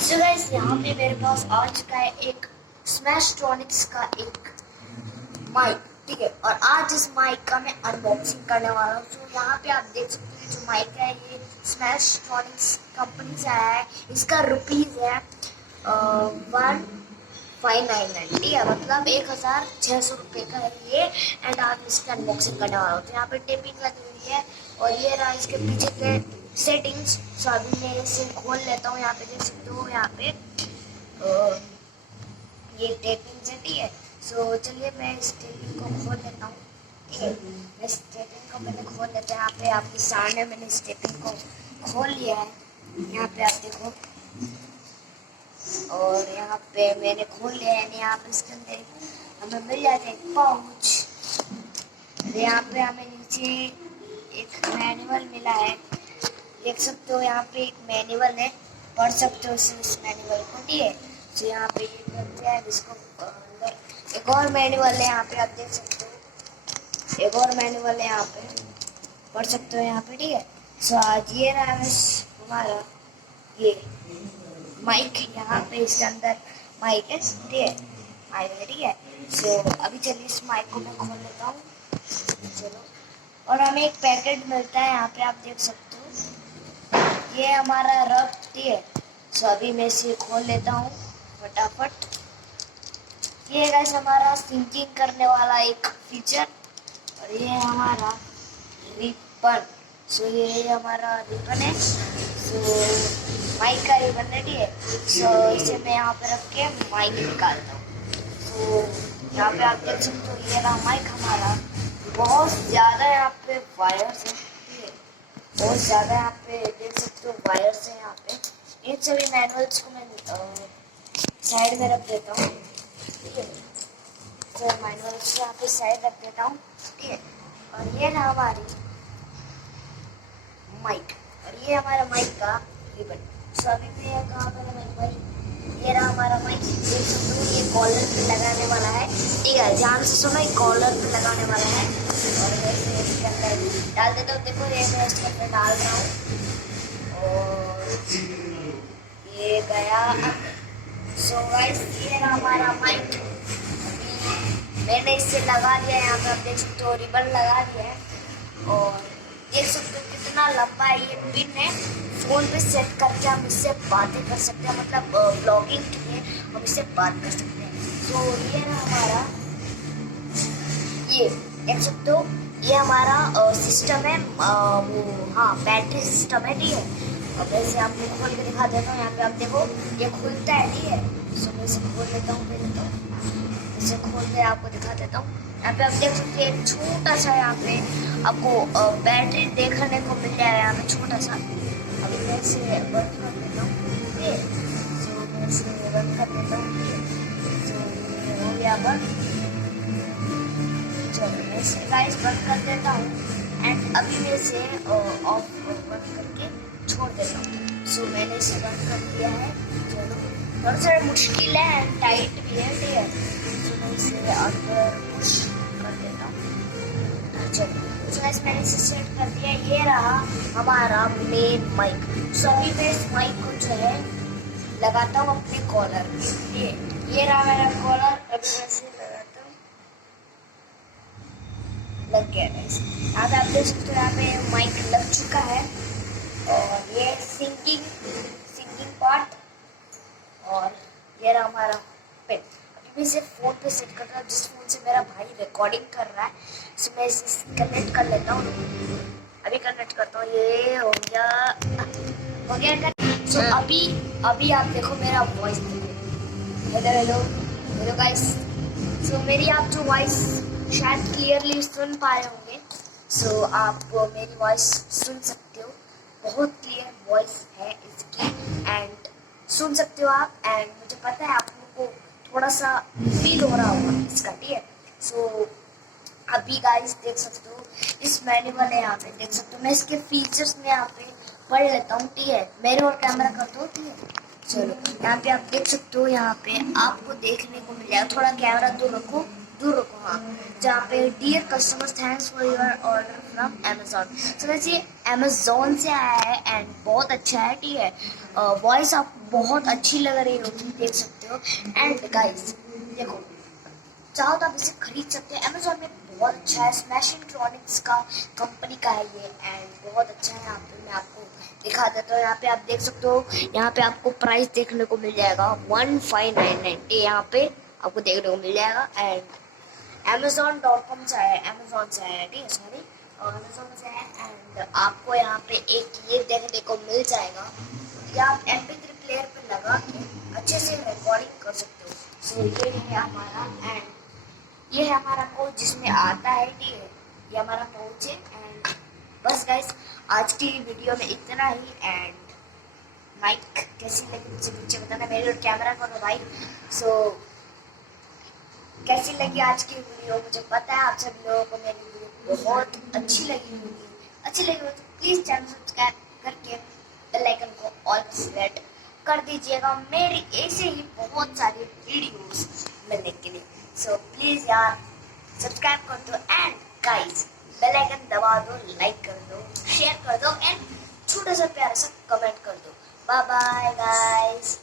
So guys यहाँ पे मेरे पास आ चुका है एक स्मैशट्रॉनिक्स का एक माइक, ठीक है। और आज इस माइक का मैं अनबॉक्सिंग करने वाला हूँ। तो यहाँ पे आप देख सकते हैं जो माइक है ये स्मैशट्रॉनिक्स कंपनी से आया है। इसका रुपीज़ है 1599, ठीक है, मतलब 1600 रुपये का है ये। एंड आज इसकी अनबॉक्सिंग करने वाला हूँ। तो यहाँ पे टेपिंग लगी हुई है और ये रहा इसके पीछे के सेटिंग्स। तो अभी मैं इसे खोल लेता हूँ। यहाँ पे देख सकते हो यहाँ पे ये टेपिंग से, ठीक है। सो चलिए मैं इस टेपिंग को खोल लेता हूँ, ठीक है। मैं इस टेपिंग को मैंने खोल लेता है। यहाँ पे आपके सामने मैंने इस टेपिंग को खोल लिया है। यहाँ पे आप देखो, और यहाँ पे मैंने खोल लिया है। यहाँ पे इसके अंदर हमें मिल जाते हैं पाउच। यहाँ पे हमें नीचे एक मैनुअल मिला है, देख सकते हो। यहाँ पे एक मैनुअल है, पढ़ सकते हो इस मैनुअल को, ठीक है। तो यहाँ पे ये करते हैं इसको अंदर। एक और मैनुअल है यहाँ पे, आप देख सकते हो। एक और मैनुअल है यहाँ पे, पढ़ सकते हो यहाँ पे, ठीक है। सो आज ये रहा हमारा ये माइक। यहाँ पे इसके अंदर माइक है, ठीक है, माइक है, ठीक है। सो अभी चलिए इस माइक को मैं खोल लेता हूँ, चलो। और हमें एक पैकेट मिलता है यहाँ पे, आप देख सकते हो। ये हमारा रब, ठीक है। सो अभी मैं इसे खोल लेता हूँ फटाफट। ये गाइस हमारा सिंकिंग करने वाला एक फीचर। और ये हमारा रिबन। सो ये हमारा रिबन है, सो माइक का रिबन है, ठीक है। सो इसे मैं यहाँ पे रख के माइक निकालता हूँ। तो यहाँ पे आप देख सकते हो ये रहा माइक हमारा। बहुत ज़्यादा यहाँ पे वायर्स है, ठीक है, बहुत ज़्यादा यहाँ पे देख सकते हो वायर्स है यहाँ पे। इन सभी मैनुअल्स को मैं साइड में रख देता हूँ, ठीक है। तो मैनुअल्स को यहाँ पे साइड रख देता हूँ, ठीक है। और ये ना हमारी माइक, और ये हमारा माइक का रिबन। सो अभी भी कहाँ पर है माइक? ये रहा हमारा माइक, देख सकते हो। ये कॉलर पे लगाने वाला है, ठीक है, ध्यान से सुनो, ये कॉलर पे लगाने वाला है। और मैं इसे इसके अंदर डाल देता हूँ। देखो ये मैं इसके अंदर डाल रहा हूँ और ये गया। सो गाइस ये रहा हमारा माइक। मैंने इसे लगा दिया, यहाँ पे आप देख सकते हो रिबन लगा दिया है। और देख सकते हो कितना लंबा है ये पिन है। फ़ोन पे सेट करके हम इससे बातें कर सकते हैं, मतलब ब्लॉगिंग के लिए हम इससे बात कर सकते हैं। तो ये रहा हमारा, ये देख सकते हो, ये हमारा सिस्टम है, वो हाँ बैटरी सिस्टम है, ठीक है। और वैसे आपको खोल के दिखा देता हूँ। यहाँ पे आप देखो ये खुलता है, ठीक है। सो मैं इसे खोल लेता हूँ, इसे खोल के आपको दिखा देता हूँ। यहाँ पे आप देख सकते हैं छोटा सा, यहाँ पे आपको बैटरी देखने को मिल जाएगा यहाँ पे छोटा सा। अभी मैं इसे बंद कर देता हूँ, ठीक है। सो मैं इसे बंद कर देता हूँ, सो हो गया बंद। चलो मैं इसे गाइस बंद कर देता हूँ। एंड अभी मैं इसे ऑफ बंद करके छोड़ देता हूँ। सो मैंने इसे बंद कर दिया है। चलो थोड़ा सा मुश्किल है एंड टाइट भी है, ठीक है। सो मैं इसे अंदर पुश कर देता हूँ। चलो तो गाइस मैंने इसे सेट कर दिया। ये रहा हमारा मेन माइक। सो अभी मैं इस माइक को जो है लगाता हूँ अपने कॉलर पे। ये रहा मेरा कॉलर। अभी मैं इसे लगाता हूँ, लग गया गाइस। यहाँ पे आप देख सकते हो यहाँ पे माइक लग चुका है। और ये सिंकिंग पार्ट। और ये रहा हमारा पेन। अभी मैं इसे फ़ोन पे सेट कर रहा हूँ, जिस फ़ोन से मेरा भाई रिकॉर्डिंग कर रहा है। सो मैं इसे कनेक्ट कर लेता हूँ, अभी कनेक्ट करता हूँ। ये हो गया सो अभी आप देखो मेरा वॉइस देखो। Hello guys. सो मेरी आप जो वॉइस शायद क्लियरली सुन पा रहे होंगे। सो आप मेरी वॉइस सुन सकते हो, बहुत क्लियर वॉइस है इसकी एंड सुन सकते हो आप। एंड मुझे पता है आप लोगों को थोड़ा सा फील हो रहा होगा इसका, ठीक है। सो अभी गाइस देख सकते हो इस मैनुअल है, यहाँ पे देख सकते हो। मैं इसके फीचर्स में यहाँ पे पढ़ लेता हूँ, ठीक है। मेरे और कैमरा कर दो, ठीक है। चलो यहाँ पे आप देख सकते हो, यहाँ पे आपको देखने को मिल जाएगा। थोड़ा कैमरा दूर रखो, हाँ। जहाँ पे dear customers thanks for your order from Amazon. So वैसे ये अमेजोन से आया है एंड बहुत अच्छा है, ठीक है। वॉइस बहुत अच्छी लग रही होगी, देख सकते हो। एंड गाइस देखो, चाहो तो आप इसे खरीद सकते हैं, अमेजोन में बहुत अच्छा है, स्मैशिंगट्रॉनिक्स का कंपनी का है ये, एंड बहुत अच्छा है। यहाँ पे मैं आपको दिखा देता हूँ, यहाँ पे आप देख सकते हो, यहाँ पे आपको प्राइस देखने को मिल जाएगा 1599, यहाँ पे आपको देखने को मिल जाएगा। एंड Amazon.com से है, अमेजोन से है, ठीक है, सॉरी, और अमेजोन से है। एंड आपको यहाँ पे एक ये देखने को मिल जाएगा, या आप MP3 प्लेयर पे लगा के अच्छे से रिकॉर्डिंग कर सकते हो। सो ये है हमारा, एंड ये है हमारा कोड जिसमें आता है, ठीक है, ये हमारा कोड है। एंड बस गाइस, आज की वीडियो में इतना ही। एंड माइक कैसी लगी मुझे नीचे बताना, मेरे कैमरा करो भाई। सो कैसी लगी आज की वीडियो मुझे पता है, आप सभी लोगों को मेरी वीडियो बहुत अच्छी लगी होगी। अच्छी लगी हो तो प्लीज़ चैनल सब्सक्राइब करके बेल आइकन को ऑल पर सेट कर दीजिएगा, मेरी ऐसे ही बहुत सारी वीडियोस मिलने के लिए। सो प्लीज़ यार सब्सक्राइब कर दो, एंड गाइस बेल आइकन दबा दो, लाइक कर दो, शेयर कर दो, एंड छोटा सा प्यारा सा कमेंट कर दो। Bye bye guys.